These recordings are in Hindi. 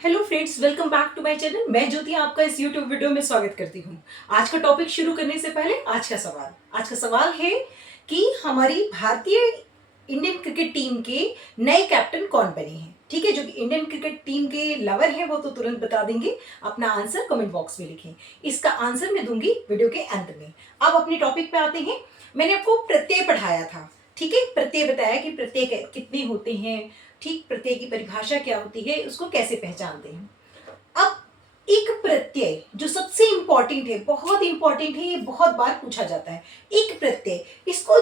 Hello friends, welcome back to my channel. मैं ज्योति आपका इस यूट्यूब वीडियो में स्वागत करती हूँ। आज का टॉपिक शुरू करने से पहले आज का सवाल है कि हमारी भारतीय इंडियन क्रिकेट टीम के नए कैप्टन कौन बने हैं। ठीक है, जो इंडियन क्रिकेट टीम के लवर हैं वो तो तुरंत बता देंगे। अपना आंसर कमेंट बॉक्स में लिखें। इसका आंसर मैं दूंगी वीडियो के अंत में। अब अपने टॉपिक पे आते हैं। मैंने आपको प्रत्यय पढ़ाया था। ठीक है, प्रत्यय बताया कि प्रत्यय कितने होते हैं। ठीक, प्रत्यय की परिभाषा क्या होती है, उसको कैसे पहचानते हैं। अब एक प्रत्यय जो सबसे इंपॉर्टेंट है, बहुत इंपॉर्टेंट है, ये बहुत बार पूछा जाता है। एक प्रत्यय, इसको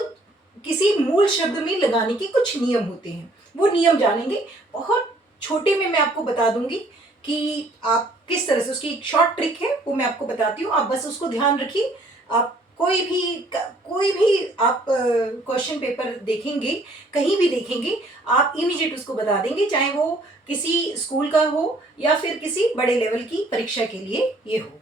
किसी मूल शब्द में लगाने के कुछ नियम होते हैं। वो नियम जानेंगे। बहुत छोटे में मैं आपको बता दूंगी कि आप किस तरह से, उसकी एक शॉर्ट ट्रिक है वो मैं आपको बताती हूँ। आप बस उसको ध्यान रखिए। आप कोई भी आप क्वेश्चन पेपर देखेंगे, कहीं भी देखेंगे, आप इमीडिएट उसको बता देंगे, चाहे वो किसी स्कूल का हो या फिर किसी बड़े लेवल की परीक्षा के लिए ये हो।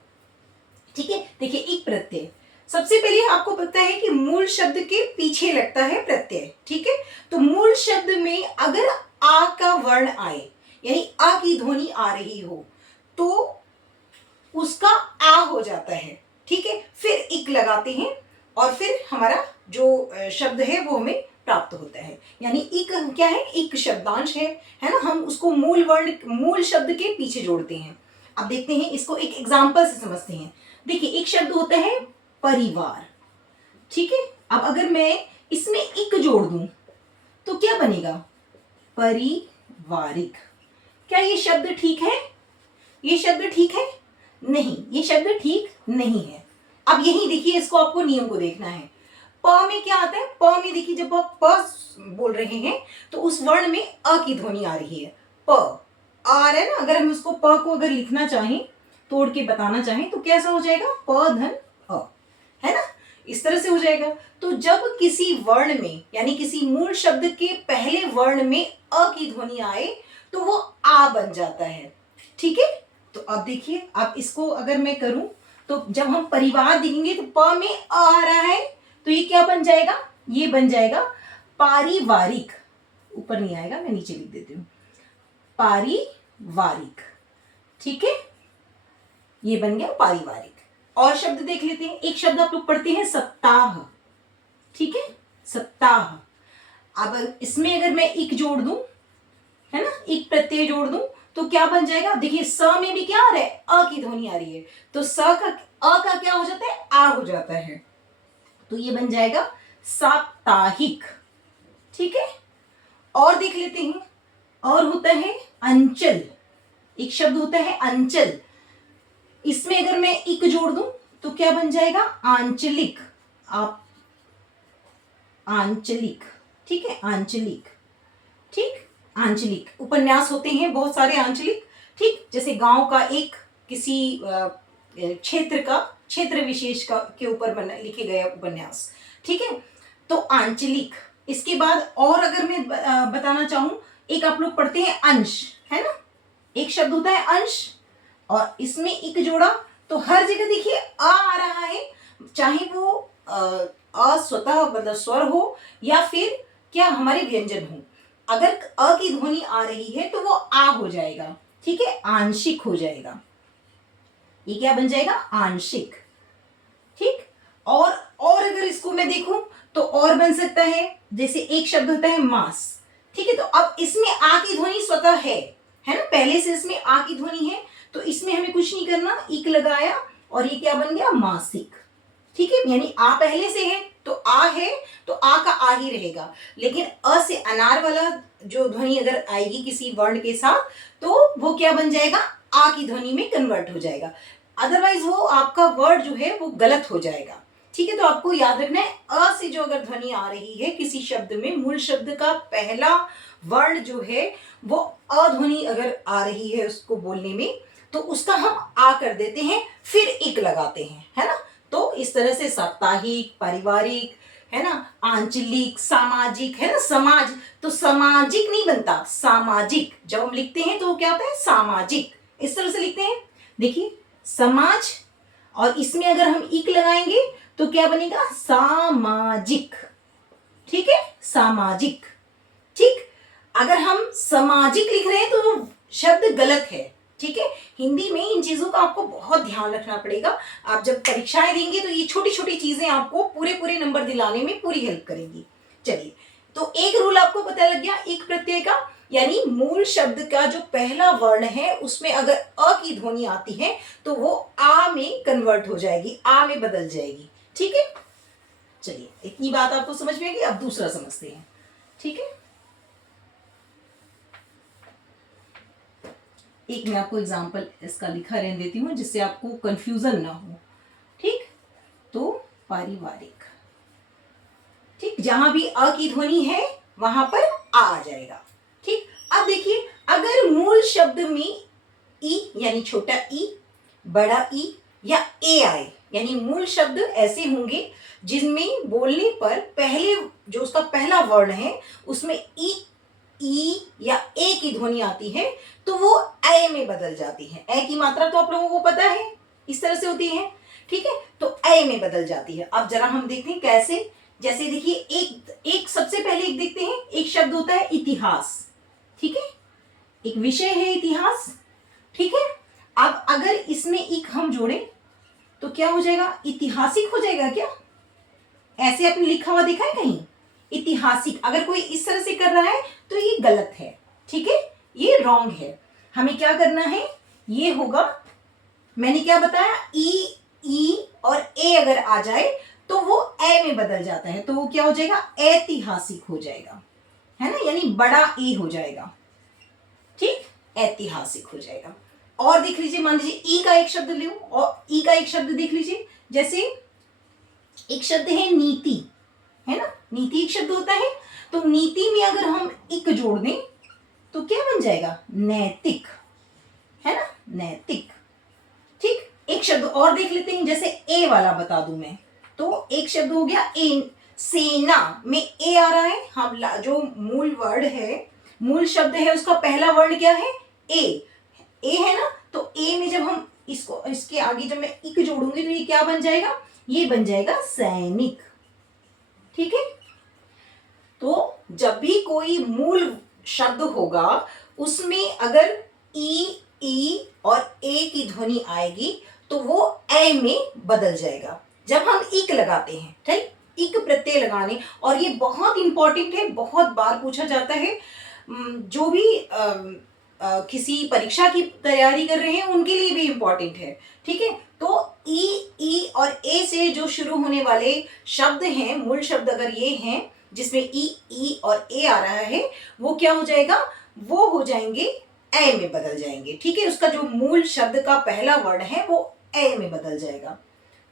ठीक है, देखिए एक प्रत्यय, सबसे पहले आपको पता है कि मूल शब्द के पीछे लगता है प्रत्यय। ठीक है, तो मूल शब्द में अगर आ का वर्ण आए, यानी आ की ध्वनि आ रही हो, तो उसका आ हो जाता है। ठीक है, फिर इक लगाते हैं और फिर हमारा जो शब्द है वो हमें प्राप्त होता है। यानी इक क्या है, इक शब्दांश है ना। हम उसको मूल वर्ण, मूल शब्द के पीछे जोड़ते हैं। अब देखते हैं इसको एक एग्जाम्पल से समझते हैं। देखिए एक शब्द होता है परिवार। ठीक है, अब अगर मैं इसमें इक जोड़ दूं तो क्या बनेगा, परिवारिक। क्या ये शब्द ठीक है? ये शब्द ठीक है? नहीं, ये शब्द ठीक नहीं है। अब यही देखिए, इसको आपको नियम को देखना है। प में क्या आता है, प में देखिए जब आप प बोल रहे हैं तो उस वर्ण में अ की ध्वनि आ रही है। प आ रहा है ना। अगर हम उसको प को अगर लिखना चाहें, तोड़ के बताना चाहें, तो कैसा हो जाएगा, प धन अ, है ना। इस तरह से हो जाएगा। तो जब किसी वर्ण में, यानी किसी मूल शब्द के पहले वर्ण में अ की ध्वनि आए तो वो आ बन जाता है। ठीक है, तो अब देखिए, अब इसको अगर मैं करूं तो जब हम परिवार देखेंगे तो प में आ रहा है, तो ये क्या बन जाएगा, ये बन जाएगा पारिवारिक। ऊपर नहीं आएगा, मैं नीचे लिख देती हूं, पारिवारिक। ठीक है, ये बन गया पारिवारिक। और शब्द देख लेते हैं। एक शब्द आप लोग पढ़ते हैं सप्ताह। ठीक है, सप्ताह। अब इसमें अगर मैं इक जोड़ दूं, है ना, एक प्रत्यय जोड़ दूं तो क्या बन जाएगा। देखिए स में भी क्या आ रहा है, अ की ध्वनि आ रही है, तो स का अ का क्या हो जाता है, आ हो जाता है। तो ये बन जाएगा साप्ताहिक। ठीक है, और देख लेते हैं। और होता है अंचल। एक शब्द होता है अंचल। इसमें अगर मैं इक जोड़ दूं तो क्या बन जाएगा, आंचलिक। आप आंचलिक, ठीक है, आंचलिक। ठीक, आंचलिक उपन्यास होते हैं बहुत सारे आंचलिक। ठीक, जैसे गांव का एक किसी क्षेत्र का, क्षेत्र विशेष का के ऊपर लिखे गए उपन्यास। ठीक है, तो आंचलिक। इसके बाद और अगर मैं बताना चाहूं, एक आप लोग पढ़ते हैं अंश, है ना। एक शब्द होता है अंश और इसमें एक जोड़ा तो हर जगह देखिए आ रहा है, चाहे वो स्वतः मतलब स्वर हो या फिर क्या हमारे व्यंजन हो। अगर अ की ध्वनि आ रही है तो वो आ हो जाएगा। ठीक है, आंशिक हो जाएगा। ये क्या बन जाएगा, आंशिक। ठीक, और अगर इसको मैं देखूं तो और बन सकता है, जैसे एक शब्द होता है मास। ठीक है, तो अब इसमें आ की ध्वनि स्वतः है ना, पहले से इसमें आ की ध्वनि है, तो इसमें हमें कुछ नहीं करना, इक लगाया और ये क्या बन गया, मासिक। ठीक है, यानी आ पहले से है तो आ है, तो आ का आ ही रहेगा। लेकिन अ से अनार वाला जो ध्वनि अगर आएगी किसी वर्ण के साथ तो वो क्या बन जाएगा, आ की ध्वनि में कन्वर्ट हो जाएगा। अदरवाइज वो आपका वर्ड जो है वो गलत हो जाएगा। ठीक है, तो आपको याद रखना है, अ से जो अगर ध्वनि आ रही है किसी शब्द में, मूल शब्द का पहला वर्ण जो है वो अध्वनि अगर आ रही है उसको बोलने में, तो उसका हम आ कर देते हैं, फिर इक लगाते हैं, है ना। तो इस तरह से साप्ताहिक, पारिवारिक, है ना, आंचलिक, सामाजिक, है ना, समाज, तो सामाजिक नहीं बनता, सामाजिक। जब हम लिखते हैं तो क्या होता है, सामाजिक। इस तरह से लिखते हैं। देखिए समाज, और इसमें अगर हम इक लगाएंगे तो क्या बनेगा, सामाजिक। ठीक है, सामाजिक। ठीक, अगर हम सामाजिक लिख रहे हैं तो शब्द गलत है, ठीक है। हिंदी में इन चीजों का आपको बहुत ध्यान रखना पड़ेगा। आप जब परीक्षाएं देंगे तो ये छोटी छोटी चीजें आपको पूरे पूरे नंबर दिलाने में पूरी हेल्प करेंगी। चलिए, तो एक रूल आपको पता लग गया एक प्रत्यय का, यानी मूल शब्द का जो पहला वर्ण है उसमें अगर अ की ध्वनि आती है तो वो आ में कन्वर्ट हो जाएगी, आ में बदल जाएगी। ठीक है, चलिए इतनी बात आपको समझ में आएगी। अब दूसरा समझते हैं। ठीक है, एक मैं आपको एग्जांपल इसका लिखा रहने देती हूँ जिससे आपको कंफ्यूजन ना हो। ठीक, तो पारिवारिक, ठीक, जहां भी अ की ध्वनि है वहां पर आ जाएगा। ठीक, अब देखिए अगर मूल शब्द में ई यानी छोटा ई, बड़ा ई या ए आए, यानी मूल शब्द ऐसे होंगे जिनमें बोलने पर पहले जो उसका पहला वर्ण है उसमें ई या ए की ध्वनि आती है तो वो ए में बदल जाती है। ए की मात्रा तो आप लोगों को पता है इस तरह से होती है। ठीक है, तो ए में बदल जाती है। अब जरा हम देखते हैं कैसे। जैसे देखिए एक सबसे पहले एक देखते हैं, एक शब्द होता है इतिहास। ठीक है, एक विषय है इतिहास। ठीक है, अब अगर इसमें एक हम जोड़े तो क्या हो जाएगा, ऐतिहासिक हो जाएगा क्या? ऐसे आपने लिखा हुआ देखा है कहीं ऐतिहासिक? अगर कोई इस तरह से कर रहा है तो ये गलत है। ठीक है, ये रॉन्ग है। हमें क्या करना है, ये होगा, मैंने क्या बताया, ई और ए अगर आ जाए तो वो ए में बदल जाता है तो वो क्या हो जाएगा, ऐतिहासिक हो जाएगा, है ना, यानी बड़ा ए हो जाएगा। ठीक, ऐतिहासिक हो जाएगा। और देख लीजिए, मान लीजिए ई का एक शब्द लो और ई का एक शब्द देख लीजिए। जैसे एक शब्द है नीति, है ना, नीति एक शब्द होता है, तो नीति में अगर हम इक जोड़ दें तो क्या बन जाएगा, नैतिक, है ना, नैतिक। ठीक, एक शब्द और देख लेते हैं, जैसे ए वाला बता दूं मैं, तो एक शब्द हो गया ए, सेना में ए आ रहा है। हम जो मूल वर्ड है, मूल शब्द है, उसका पहला वर्ण क्या है, ए है ना, तो ए में जब हम इसको, इसके आगे जब मैं इक जोड़ूंगी तो ये क्या बन जाएगा, ये बन जाएगा सैनिक। ठीक है, तो जब भी कोई मूल शब्द होगा उसमें अगर ई और ए की ध्वनि आएगी तो वो ए में बदल जाएगा जब हम इक लगाते हैं। ठीक, इक प्रत्यय लगाने, और ये बहुत इंपॉर्टेंट है, बहुत बार पूछा जाता है। जो भी किसी परीक्षा की तैयारी कर रहे हैं उनके लिए भी इंपॉर्टेंट है। ठीक है, तो ई और ए से जो शुरू होने वाले शब्द हैं, मूल शब्द अगर ये हैं जिसमें ई और ए आ रहा है, वो क्या हो जाएगा, वो हो जाएंगे ए में बदल जाएंगे। ठीक है, उसका जो मूल शब्द का पहला वर्ण है वो ए में बदल जाएगा।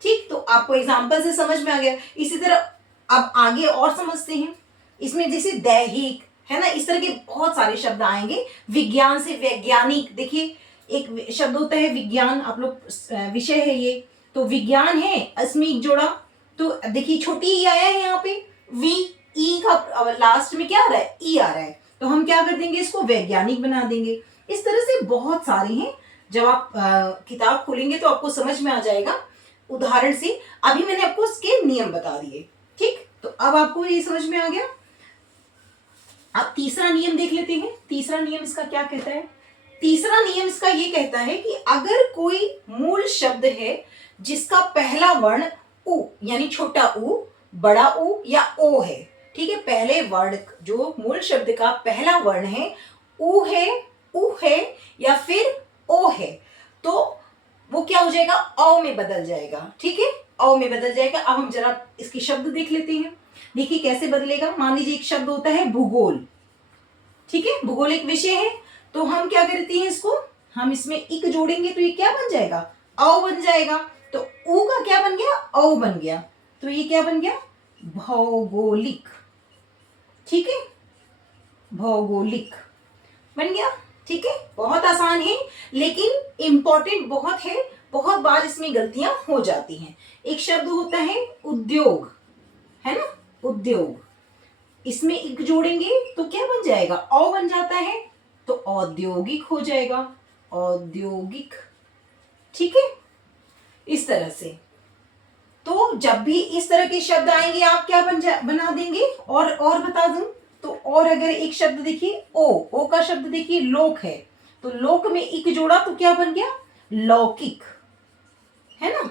ठीक, तो आपको एग्जाम्पल से समझ में आ गया। इसी तरह अब आगे और समझते हैं। इसमें जैसे दैहिक, है ना, इस तरह के बहुत सारे शब्द आएंगे। विज्ञान से वैज्ञानिक, देखिए एक शब्द होता है विज्ञान, आप लोग विषय है ये, तो विज्ञान है, इसमें एक जोड़ा, तो देखिए छोटी ई आया है यहाँ पे, वी, ई का लास्ट में क्या आ रहा है, ई आ रहा है, तो हम क्या कर देंगे, इसको वैज्ञानिक बना देंगे। इस तरह से बहुत सारे हैं। जब आप किताब खोलेंगे तो आपको समझ में आ जाएगा उदाहरण से। अभी मैंने आपको इसके नियम बता दिए। ठीक, तो अब आपको ये समझ में आ गया। अब तीसरा नियम देख लेते हैं। तीसरा नियम इसका क्या कहता है, तीसरा नियम इसका ये कहता है कि अगर कोई मूल शब्द है जिसका पहला वर्ण उ यानी छोटा उ, बड़ा उ या ओ है, ठीक है, पहले वर्ण जो मूल शब्द का पहला वर्ण है उ है या फिर ओ है, तो वो क्या हो जाएगा, औ में बदल जाएगा। ठीक है, औ में बदल जाएगा। अब हम जरा इसके शब्द देख लेते हैं। देखिए कैसे बदलेगा। मान लीजिए एक शब्द होता है भूगोल। ठीक है, भूगोल एक विषय है, तो हम क्या करते हैं, इसको हम इसमें इक जोड़ेंगे तो ये क्या बन जाएगा, औ बन जाएगा। तो उ का क्या बन गया, औ बन गया, तो ये क्या बन गया, भौगोलिक। ठीक है, भौगोलिक बन गया। ठीक है, बहुत आसान है लेकिन इंपॉर्टेंट बहुत है, बहुत बार इसमें गलतियां हो जाती हैं। एक शब्द होता है उद्योग, है ना, उद्योग, इसमें एक जोड़ेंगे तो क्या बन जाएगा, औ बन जाता है, तो औद्योगिक हो जाएगा, औद्योगिक। ठीक है, इस तरह से। तो जब भी इस तरह के शब्द आएंगे आप क्या बना देंगे। और बता दूं तो, और अगर एक शब्द देखिए ओ का शब्द देखिए लोक है, तो लोक में इक जोड़ा तो क्या बन गया, लौकिक, है ना,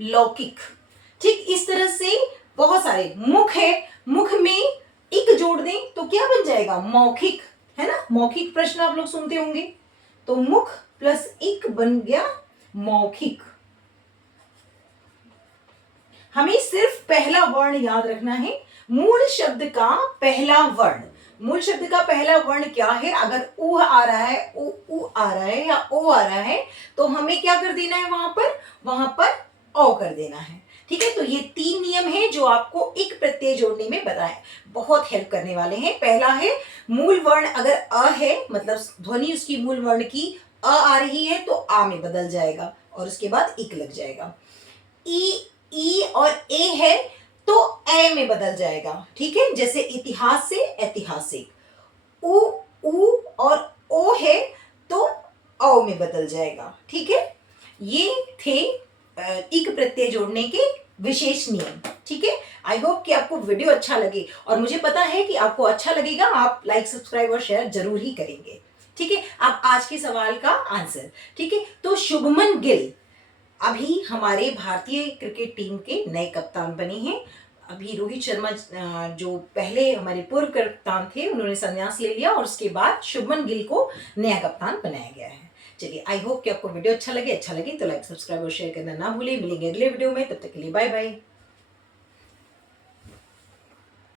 लौकिक। ठीक इस तरह से बहुत सारे, मुख है, मुख में इक जोड़ दें तो क्या बन जाएगा, मौखिक, है ना, मौखिक प्रश्न आप लोग सुनते होंगे, तो मुख प्लस इक बन गया मौखिक। हमें सिर्फ पहला वर्ण याद रखना है, मूल शब्द का पहला वर्ण, मूल शब्द का पहला वर्ण क्या है, अगर उ आ रहा है, उ आ रहा है या ओ आ रहा है, तो हमें क्या कर देना है, वहां पर ओ कर देना है। ठीक है, तो ये 3 नियम है जो आपको एक प्रत्यय जोड़ने में बताए, बहुत हेल्प करने वाले हैं। पहला है, मूल वर्ण अगर अ है, मतलब ध्वनि उसकी मूल वर्ण की अ आ रही है तो आ में बदल जाएगा और उसके बाद इक लग जाएगा। ई और ए है तो ए में बदल जाएगा। ठीक है, जैसे इतिहास से ऐतिहासिक। उ और ओ है तो औ में बदल जाएगा। ठीक है, ये थे इक प्रत्यय जोड़ने के विशेष नियम। ठीक है, आई होप कि आपको वीडियो अच्छा लगे, और मुझे पता है कि आपको अच्छा लगेगा, आप लाइक सब्सक्राइब और शेयर जरूर ही करेंगे। ठीक है, अब आज के सवाल का आंसर। ठीक है, तो शुभमन गिल अभी हमारे भारतीय क्रिकेट टीम के नए कप्तान बने हैं। अभी रोहित शर्मा जो पहले हमारे पूर्व कप्तान थे, उन्होंने संन्यास ले लिया और उसके बाद शुभमन गिल को नया कप्तान बनाया गया है। चलिए, आई होप कि आपको वीडियो अच्छा लगे तो लाइक सब्सक्राइब और शेयर करना ना भूलें। मिलेंगे अगले वीडियो में, तब तक के लिए बाय बाय।